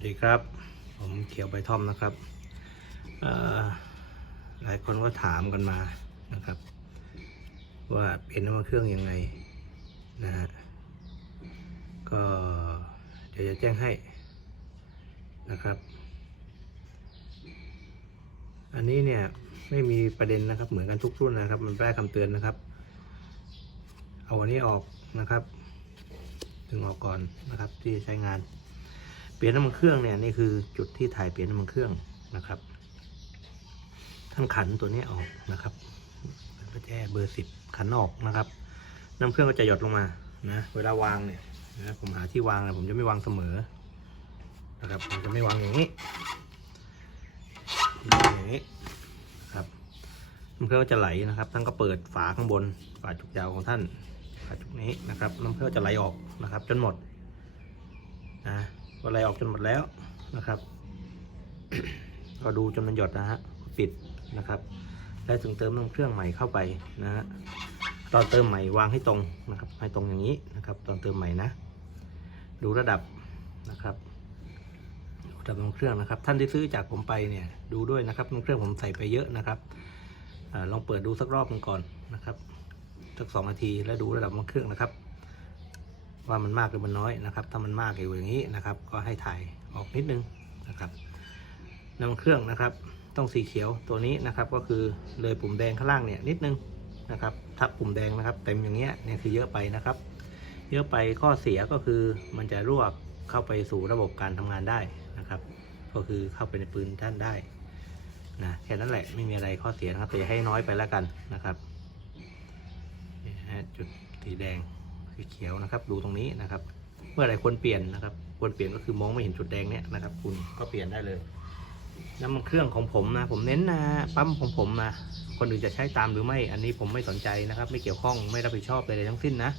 สวัสดีครับ ผมเขียวใบท่อมนะครับ หลายคนก็ถามกันมานะครับ ว่าเปลี่ยนน้ำมันเครื่องยังไงนะฮะก็เดี๋ยวจะแจ้งให้นะครับ อันนี้เนี่ยไม่มีประเด็นนะครับ เหมือนกันทุกรุ่นนะครับ มันแปลคำเตือนนะครับ เอาอันนี้ออกนะครับ ถึงออกก่อนนะครับที่ใช้งาน เปลี่ยนน้ำมันเครื่องเนี่ยนี่คือจุดที่ถ่ายเปลี่ยนน้ำมันเครื่องนะครับ ท่านขันตัวนี้ออกนะครับประแจเบอร์สิบขันออกนะครับ น้ำเครื่องก็จะหยดลงมานะเวลาวางเนี่ยนะผมหาที่วางนะผมจะไม่วางเสมอนะครับผมจะไม่วางอย่างนี้อย่างนี้ครับน้ำเครื่องก็จะไหลนะครับ ท่านก็เปิดฝาข้างบนฝาจุกยาวของท่านฝาจุกนี้นะครับน้ำเครื่องก็จะไหลออกนะครับ จนหมดนะ ก็ไหลออกจนหมดแล้วนะครับ ก็ดูจนมันหยดนะฮะปิดนะครับแล้วถึงเติมน้ำเครื่องใหม่เข้าไปนะฮะตอนเติมใหม่วางให้ตรงนะครับ ให้ตรงอย่างนี้นะครับ ตอนเติมใหม่นะ ดูระดับนะครับระดับน้ำเครื่องนะครับ ท่านที่ซื้อจากผมไปเนี่ยดูด้วยนะครับน้ำเครื่องผมใส่ไปเยอะนะครับอลองเปิดดูสักรอบหนึงก่อนนะครับสักสองนาทีแล้วดูระดับน้ำเครื่องนะครับ ว่ามันมากหรือมันน้อยนะครับ ถ้ามันมากอยู่อย่างนี้นะครับ ก็ให้ถ่ายออกนิดนึงนะครับน้ำเครื่องนะครับ ต้องสีเขียวตัวนี้นะครับ ก็คือเลยปุ่มแดงข้างล่างเนี่ยนิดนึงนะครับถ้าปุ่มแดงนะครับ เต็มอย่างเงี้ยเนี่ยคือเยอะไปนะครับ เยอะไปข้อเสียก็คือมันจะรั่วเข้าไปสู่ระบบการทำงานได้นะครับ ก็คือเข้าไปในปืนท่านได้นะแค่นั้นแหละไม่มีอะไรข้อเสียนะครับแต่ให้น้อยไปแล้วกันนะครับจุดสีแดง สีเขียวนะครับ ดูตรงนี้นะครับ เมื่อไรควรเปลี่ยนนะครับควรเปลี่ยนก็คือมองไม่เห็นจุดแดงเนี้ยนะครับ คุณก็เปลี่ยนได้เลย น้ำมันเครื่องของผมนะ ผมเน้นนะปั๊มของผมนะคนอื่นจะใช้ตามหรือไม่ อันนี้ผมไม่สนใจนะครับ ไม่เกี่ยวข้องไม่รับผิดชอบใดๆทั้งสิ้นนะ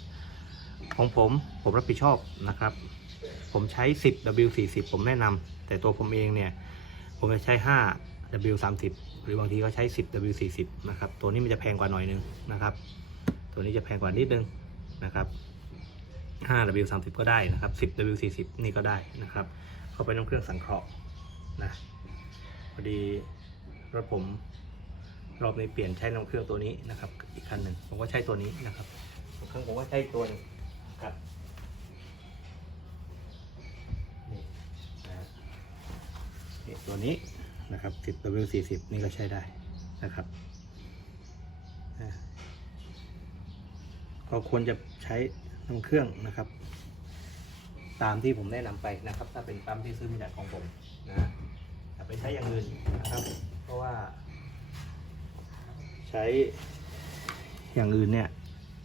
ของผมผมรับผิดชอบนะครับ ผมใช้ 10 W40 ผมแนะนำแต่ตัวผมเองเนี่ย ผมจะใช้ 5 W30 หรือบางทีก็ใช้ 10 W40 นะครับ ตัวนี้มันจะแพงกว่าหน่อยนึงนะครับ ตัวนี้จะแพงกว่านิดนึงนะครับ 5 W30 ก็ได้นะครับ 10 W40 นี่ก็ได้นะครับ เข้าไปน้ำเครื่องสังเคราะห์นะพอดีรถผมรอบนี้เปลี่ยนใช้น้ำเครื่องตัวนี้นะครับ อีกคันหนึ่งผมก็ใช้ตัวนี้นะครับเครื่องผมก็ใช้ตัวนึงครับนี่นะตัวนี้นะครับ 10 W40 นี่ก็ใช้ได้นะครับอ่าก็ควรจะใช้ น้ำเครื่องนะครับ ตามที่ผมแนะนำไปนะครับ ถ้าเป็นปั๊มที่ซื้อมาจากของผมนะอย่าไปใช้อย่างอื่นนะครับ เพราะว่าใช้อย่างอื่นเนี่ย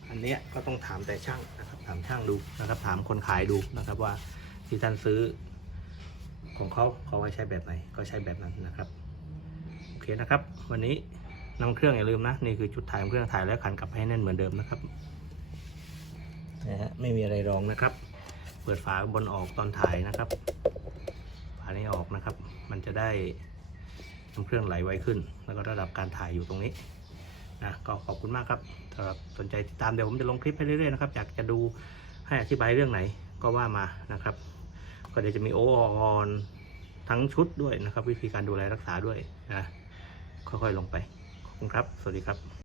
อันเนี้ยก็ต้องถามแต่ช่างนะครับ ถามช่างดูนะครับ ถามคนขายดูนะครับว่าที่ท่านซื้อของเขาเขาไว้ใช้แบบไหนก็ใช้แบบนั้นนะครับโอเคนะครับ วันนี้น้ำเครื่องอย่าลืมนะ นี่คือจุดถ่ายน้ำเครื่องถ่ายแล้วขันกลับให้แน่นเหมือนเดิมนะครับ นะฮะไม่มีอะไรรองนะครับ เปิดฝาบนออกตอนถ่ายนะครับฝานี้ออกนะครับ มันจะได้น้ำเครื่องไหลไวขึ้น แล้วก็ระดับการถ่ายอยู่ตรงนี้นะก็ขอบคุณมากครับสำหรับสนใจติดตามเดี๋ยวผมจะลงคลิปให้เรื่อยๆนะครับอยากจะดูให้อธิบายเรื่องไหนก็ว่ามานะครับ ก็เดี๋ยวจะมีโอออนทั้งชุดด้วยนะครับ วิธีการดูแลรักษาด้วยนะค่อยๆลงไปขอบคุณครับ สวัสดีครับ